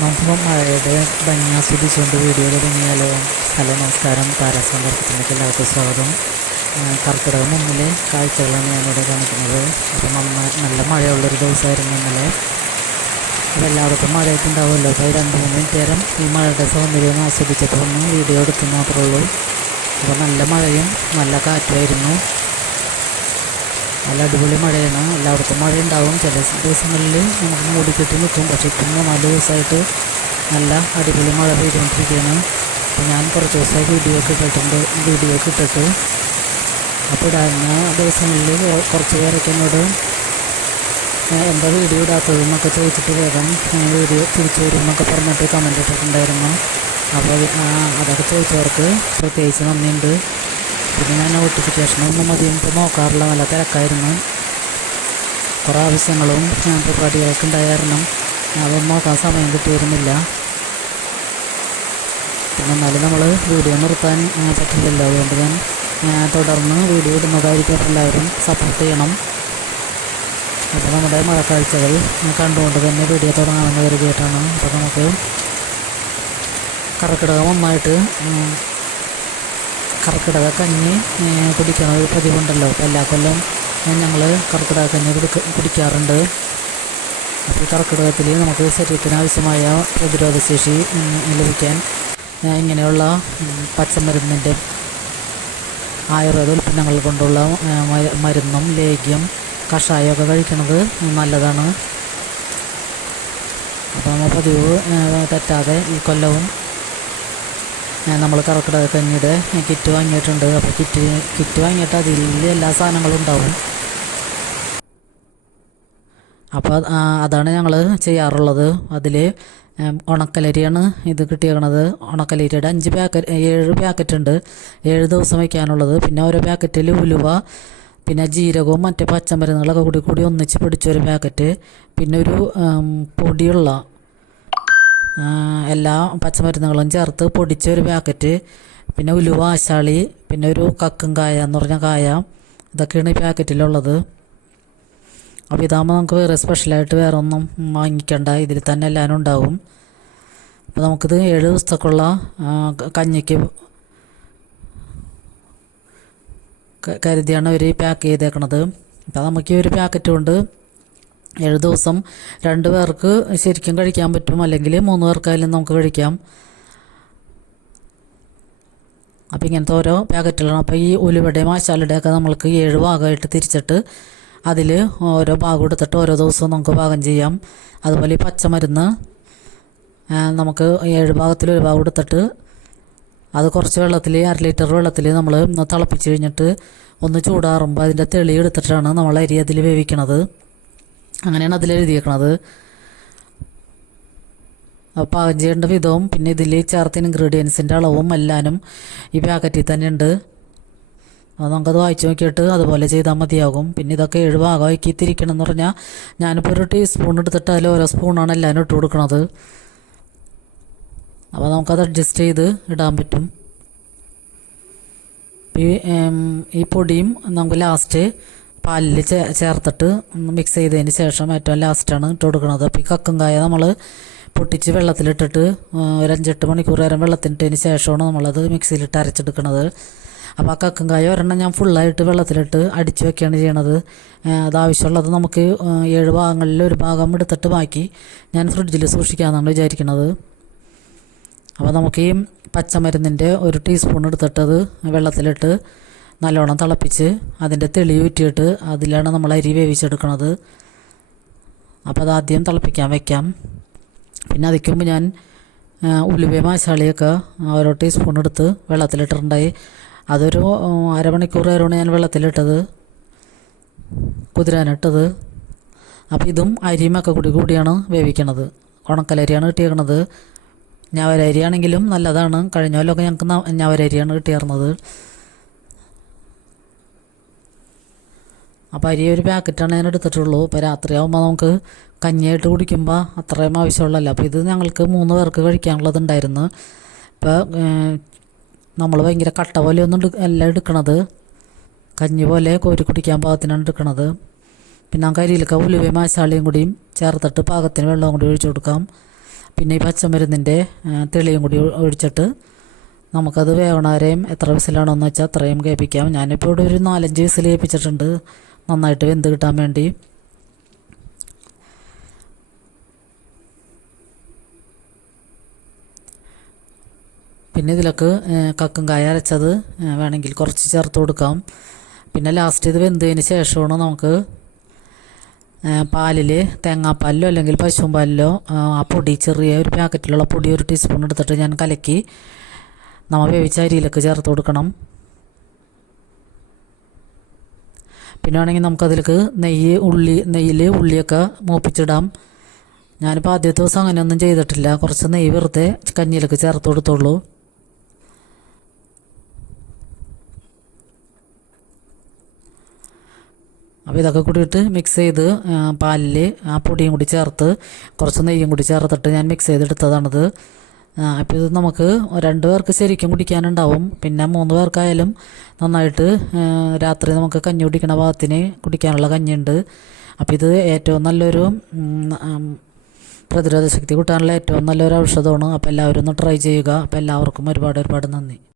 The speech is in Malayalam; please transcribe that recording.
നമുക്കിപ്പോൾ മഴയുടെ ഭംഗി ആസ്വദിച്ചുകൊണ്ട് വീഡിയോ തുടങ്ങിയാലോ. ഹലോ, നമസ്കാരം. താരസമ്പർക്കത്തിലേക്ക് എല്ലാവർക്കും സ്വാഗതം. കർക്കിടകം 1 കാഴ്ചകളാണ് ഞാനിവിടെ കാണിക്കുന്നത്. അപ്പോൾ നല്ല മഴയുള്ളൊരു ദിവസമായിരുന്നു ഇന്നലെ. അപ്പോൾ എല്ലാവർക്കും മഴയൊക്കെ ഉണ്ടാവുമല്ലോ. അപ്പോൾ 2-3 മിനിറ്റ് നേരം ഈ മഴയുടെ സൗന്ദര്യം ആസ്വദിച്ചപ്പോൾ ഒന്ന് വീഡിയോ എടുത്തു മാത്രമേ ഉള്ളൂ. അപ്പോൾ നല്ല മഴയും നല്ല കാറ്റുമായിരുന്നു. നല്ല അടിപൊളി മഴയാണ്. എല്ലായിടത്തും മഴ ഉണ്ടാവും. ചില ദിവസങ്ങളിൽ നമുക്ക് മൂടിക്കെട്ടി നിൽക്കും. പക്ഷേ ഇപ്പം 3-4 ദിവസമായിട്ട് നല്ല അടിപൊളി മഴ പെയ്തുകൊണ്ടിരിക്കുകയാണ്. അപ്പോൾ ഞാൻ കുറച്ച് ദിവസമായി വീഡിയോ ഒക്കെ ഇട്ടിട്ട് അപ്പോൾ ഇടാവുന്ന ദിവസങ്ങളിൽ കുറച്ച് പേരൊക്കെ എന്നോട് എന്താ വീഡിയോ ഇടാത്തതെന്നൊക്കെ ചോദിച്ചിട്ട് വേഗം വീഡിയോ തിരിച്ചു വരും എന്നൊക്കെ പറഞ്ഞിട്ട് കമൻറ്റ് ഇട്ടിട്ടുണ്ടായിരുന്നു. അപ്പോൾ അതൊക്കെ ചോദിച്ചവർക്ക് പ്രത്യേകിച്ച് നന്ദിയുണ്ട്. പിന്നെ ഞാൻ നോട്ടിഫിക്കേഷനൊന്നും അധികം ഇപ്പോൾ നോക്കാറില്ല. നല്ല തിരക്കായിരുന്നു. കുറേ ആവശ്യങ്ങളും പരിപാടികളൊക്കെ ഉണ്ടായ കാരണം അതൊന്നും നോക്കാൻ സമയം കിട്ടിയിരുന്നില്ല. പിന്നെ എന്നാലും നമ്മൾ വീഡിയോ നിർത്താൻ പറ്റില്ലല്ലോ. അതുകൊണ്ട് ഞാൻ തുടർന്ന് വീഡിയോ ഇടുന്നതായിരിക്കും. അപ്പോൾ എല്ലാവരും സപ്പോർട്ട് ചെയ്യണം. അപ്പോൾ നമ്മുടെ മഴക്കാഴ്ചകൾ കണ്ടുകൊണ്ട് തന്നെ വീഡിയോ തുടങ്ങാമെന്ന് കരുതിയിട്ടാണ്. അപ്പോൾ നമുക്ക് കർക്കിടക കഞ്ഞി കുടിക്കണ ഒരു പതിവുണ്ടല്ലോ. അപ്പോൾ എല്ലാ കൊല്ലം ഞങ്ങൾ കർക്കിടക കഞ്ഞി കുടിക്കാറുണ്ട്. അപ്പോൾ ഈ കർക്കിടകത്തിൽ നമുക്ക് ശരീരത്തിന് ആവശ്യമായ പ്രതിരോധശേഷി ലഭിക്കാൻ ഇങ്ങനെയുള്ള പച്ചമരുന്നിൻ്റെ ആയുർവേദ ഉൽപ്പന്നങ്ങൾ കൊണ്ടുള്ള മരുന്നും ലേഗ്യം കഷായമൊക്കെ കഴിക്കുന്നത് നല്ലതാണ്. അപ്പോൾ നമ്മൾ പതിവ് തെറ്റാതെ ഈ കൊല്ലവും നമ്മൾ കർക്കിടക കഞ്ഞിയുടെ കിറ്റ് വാങ്ങിയിട്ടുണ്ട്. അപ്പോൾ കിറ്റ് വാങ്ങിയിട്ട് അതിൽ എല്ലാ സാധനങ്ങളും ഉണ്ടാവും. അപ്പോൾ അതാണ് ഞങ്ങൾ ചെയ്യാറുള്ളത്. അതിൽ ഉണക്കലരിയാണ് ഇത് കിട്ടിയേക്കണത്. ഉണക്കലരിയുടെ 7 പാക്കറ്റ് ഉണ്ട്. 7 ദിവസം വയ്ക്കാനുള്ളത്. പിന്നെ ഓരോ പാക്കറ്റിൽ ഉലുവ, പിന്നെ ജീരകവും മറ്റേ പച്ചമരുന്നുകളൊക്കെ കൂടി ഒന്നിച്ച് പിടിച്ചൊരു പാക്കറ്റ്, പിന്നെ ഒരു പൊടിയുള്ള എല്ലാ പച്ചമരുന്നുകളും ചേർത്ത് പൊടിച്ച ഒരു പാക്കറ്റ്, പിന്നെ ഉലുവ, ആശാളി, പിന്നെ ഒരു കക്കും കായ എന്ന് പറഞ്ഞ കായ, ഇതൊക്കെയാണ് ഈ പാക്കറ്റിലുള്ളത്. അപ്പോൾ ഇതാകുമ്പോൾ നമുക്ക് വേറെ സ്പെഷ്യലായിട്ട് വേറെ ഒന്നും വാങ്ങിക്കണ്ട. ഇതിൽ തന്നെ എല്ലാവരും ഉണ്ടാവും. അപ്പോൾ നമുക്കിത് 7 ദിവസത്തേക്കുള്ള കഞ്ഞിക്ക് കരുതിയാണ് അവർ പാക്ക് ചെയ്തേക്കണത്. അപ്പോൾ നമുക്ക് ഈ ഒരു പാക്കറ്റ് കൊണ്ട് 7 ദിവസം 2 പേർക്ക് ശരിക്കും കഴിക്കാൻ പറ്റും. അല്ലെങ്കിൽ 3 പേർക്കായാലും നമുക്ക് കഴിക്കാം. അപ്പോൾ ഇങ്ങനത്തെ ഓരോ പാക്കറ്റുകളാണ്. അപ്പോൾ ഈ ഉലുവയുടെയും മസാലയുടെയൊക്കെ നമ്മൾക്ക് 7 ഭാഗമായിട്ട് തിരിച്ചിട്ട് അതിൽ ഓരോ ഭാഗം എടുത്തിട്ട് ഓരോ ദിവസവും നമുക്ക് പാകം ചെയ്യാം. അതുപോലെ ഈ പച്ചമരുന്ന് നമുക്ക് 7 ഭാഗത്തിൽ ഒരു ഭാഗം എടുത്തിട്ട് അത് കുറച്ച് വെള്ളത്തിൽ 1/2 ലിറ്റർ വെള്ളത്തിൽ നമ്മൾ തിളപ്പിച്ച് കഴിഞ്ഞിട്ട് ഒന്ന് ചൂടാറുമ്പോൾ അതിൻ്റെ തെളി എടുത്തിട്ടാണ് നമ്മൾ അരി അതിൽ വേവിക്കണത്. അങ്ങനെയാണ് അതിലെഴുതിയേക്കണത്. പാകം ചെയ്യേണ്ട വിധവും പിന്നെ ഇതിൽ ചേർത്ത ഇൻഗ്രീഡിയൻസിൻ്റെ അളവും എല്ലാനും ഈ പാക്കറ്റിൽ തന്നെ ഉണ്ട്. അത് നമുക്കത് വായിച്ച് നോക്കിയിട്ട് അതുപോലെ ചെയ്താൽ മതിയാകും. പിന്നെ ഇതൊക്കെ 7 ഭാഗമാക്കി തിരിക്കണം എന്ന് പറഞ്ഞാൽ ഞാനിപ്പോൾ ഒരു ടീസ്പൂൺ എടുത്തിട്ട് അതിൽ ഓരോ സ്പൂണാണ് എല്ലാവരും ഇട്ട് കൊടുക്കുന്നത്. അപ്പോൾ നമുക്കത് അഡ്ജസ്റ്റ് ചെയ്ത് ഇടാൻ പറ്റും. ഈ പൊടിയും നമുക്ക് ലാസ്റ്റ് പാലിൽ ചേർത്തിട്ട് മിക്സ് ചെയ്തതിന് ശേഷം ഏറ്റവും ലാസ്റ്റാണ് ഇട്ട് കൊടുക്കുന്നത്. അപ്പോൾ ഈ കക്കും കായ നമ്മൾ പൊട്ടിച്ച് വെള്ളത്തിലിട്ടിട്ട് ഒരു 5-8 മണിക്കൂർ നേരം വെള്ളത്തിലിട്ടതിന് ശേഷമാണ് നമ്മളത് മിക്സിയിലിട്ട് അരച്ചെടുക്കുന്നത്. അപ്പോൾ ആ കക്കും കായ ഒരെണ്ണം ഞാൻ ഫുള്ളായിട്ട് വെള്ളത്തിലിട്ട് അടിച്ച് വെക്കുകയാണ് ചെയ്യണത്. അതാവശ്യമുള്ളത് നമുക്ക് 7 ഭാഗങ്ങളിൽ ഒരു ഭാഗം എടുത്തിട്ട് ബാക്കി ഞാൻ ഫ്രിഡ്ജിൽ സൂക്ഷിക്കാമെന്നാണ് വിചാരിക്കുന്നത്. അപ്പോൾ നമുക്ക് ഈ പച്ചമരുന്നിൻ്റെ ഒരു ടീസ്പൂൺ എടുത്തിട്ടത് വെള്ളത്തിലിട്ട് നല്ലോണം തിളപ്പിച്ച് അതിൻ്റെ തെളി ഊറ്റിയിട്ട് അതിലാണ് നമ്മൾ അരി വേവിച്ചെടുക്കുന്നത്. അപ്പോൾ അത് ആദ്യം തിളപ്പിക്കാൻ വയ്ക്കാം. പിന്നെ അതിക്ക് മുമ്പ് ഞാൻ ഉലുവയും മസാലയൊക്കെ ഓരോ ടീസ്പൂൺ എടുത്ത് വെള്ളത്തിലിട്ടിട്ടുണ്ടായി. അതൊരു അരമണിക്കൂർ നേരമാണ് ഞാൻ വെള്ളത്തിലിട്ടത്, കുതിരാനിട്ടത്. അപ്പോൾ ഇതും അരിയുമൊക്കെ കൂടിയാണ് വേവിക്കണത്. ഉണക്കലരിയാണ് കിട്ടിയേക്കണത്. ഞവരരിയാണെങ്കിലും നല്ലതാണ്. കഴിഞ്ഞ കൊല്ലമൊക്കെ ഞങ്ങൾക്ക് ഞവരരിയാണ് കിട്ടിയിരുന്നത്. അപ്പോൾ അരി ഒരു പാക്കറ്റാണ് ഞാൻ എടുത്തിട്ടുള്ളൂ. ഇപ്പോൾ രാത്രിയാകുമ്പോൾ നമുക്ക് കഞ്ഞിയായിട്ട് കുടിക്കുമ്പോൾ അത്രയും ആവശ്യമുള്ളല്ലോ. അപ്പോൾ ഇത് ഞങ്ങൾക്ക് 3 പേർക്ക് കഴിക്കാനുള്ളതുണ്ടായിരുന്നു. ഇപ്പോൾ നമ്മൾ ഭയങ്കര കട്ട പോലെ ഒന്നും എല്ലാം എടുക്കണത്, കഞ്ഞി പോലെ കോരി കുടിക്കാൻ പാകത്തിനാണ് എടുക്കണത്. പിന്നെ നമുക്ക് അരിയിലൊക്കെ ഉലുവയും മസാലയും കൂടിയും ചേർത്തിട്ട് പാകത്തിന് വെള്ളവും കൂടി ഒഴിച്ചു കൊടുക്കാം. പിന്നെ ഈ പച്ചമരുന്നിൻ്റെ തെളിയും കൂടി ഒഴിച്ചിട്ട് നമുക്കത് വേവണവരെയും എത്ര വിസിലാണോന്ന് വെച്ചാൽ അത്രയും കേൾപ്പിക്കാം. ഞാനിപ്പോൾ ഇവിടെ ഒരു 4-5 വിസിൽ കേൾപ്പിച്ചിട്ടുണ്ട്, നന്നായിട്ട് വെന്ത് കിട്ടാൻ വേണ്ടി. പിന്നെ ഇതിലേക്ക് കക്കും കായ അരച്ചത് വേണമെങ്കിൽ കുറച്ച് ചേർത്ത് കൊടുക്കാം. പിന്നെ ലാസ്റ്റ് ഇത് വെന്തതിന് ശേഷമാണ് നമുക്ക് പാലിൽ തേങ്ങാപ്പാലിലോ അല്ലെങ്കിൽ പശുവും പാലിലോ ആ പൊടി, ചെറിയ ഒരു പാക്കറ്റിലുള്ള പൊടി 1 ടീസ്പൂൺ എടുത്തിട്ട് ഞാൻ കലക്കി നമ്മൾ വേവിച്ച അരിയിലേക്ക് ചേർത്ത് കൊടുക്കണം. പിന്നെ വേണമെങ്കിൽ നമുക്കതിലേക്ക് നെയ്യിൽ ഉള്ളിയൊക്കെ മൂപ്പിച്ചിടാം. ഞാനിപ്പോൾ ആദ്യത്തെ ദിവസം അങ്ങനെയൊന്നും ചെയ്തിട്ടില്ല, കുറച്ച് നെയ്യ് വെറുതെ കഞ്ഞിയിലേക്ക് ചേർത്ത് കൊടുത്തുള്ളൂ. അപ്പോൾ ഇതൊക്കെ കൂടിയിട്ട് മിക്സ് ചെയ്ത് പാലിൽ ആ പൊടിയും കൂടി ചേർത്ത് കുറച്ച് നെയ്യും കൂടി ചേർത്തിട്ട് ഞാൻ മിക്സ് ചെയ്തെടുത്തതാണിത്. അപ്പോൾ ഇത് നമുക്ക് 2 പേർക്ക് ശരിക്കും കുടിക്കാനുണ്ടാവും. പിന്നെ 3 പേർക്കായാലും നന്നായിട്ട് രാത്രി നമുക്ക് കഞ്ഞി കുടിക്കണ ഭാഗത്തിന് കുടിക്കാനുള്ള കഞ്ഞിയുണ്ട്. അപ്പോൾ ഇത് ഏറ്റവും നല്ലൊരു പ്രതിരോധ ശക്തി കൂട്ടാനുള്ള ഏറ്റവും നല്ലൊരു ഔഷധമാണ്. അപ്പോൾ എല്ലാവരും ഒന്ന് ട്രൈ ചെയ്യുക. അപ്പോൾ എല്ലാവർക്കും ഒരുപാട് നന്ദി.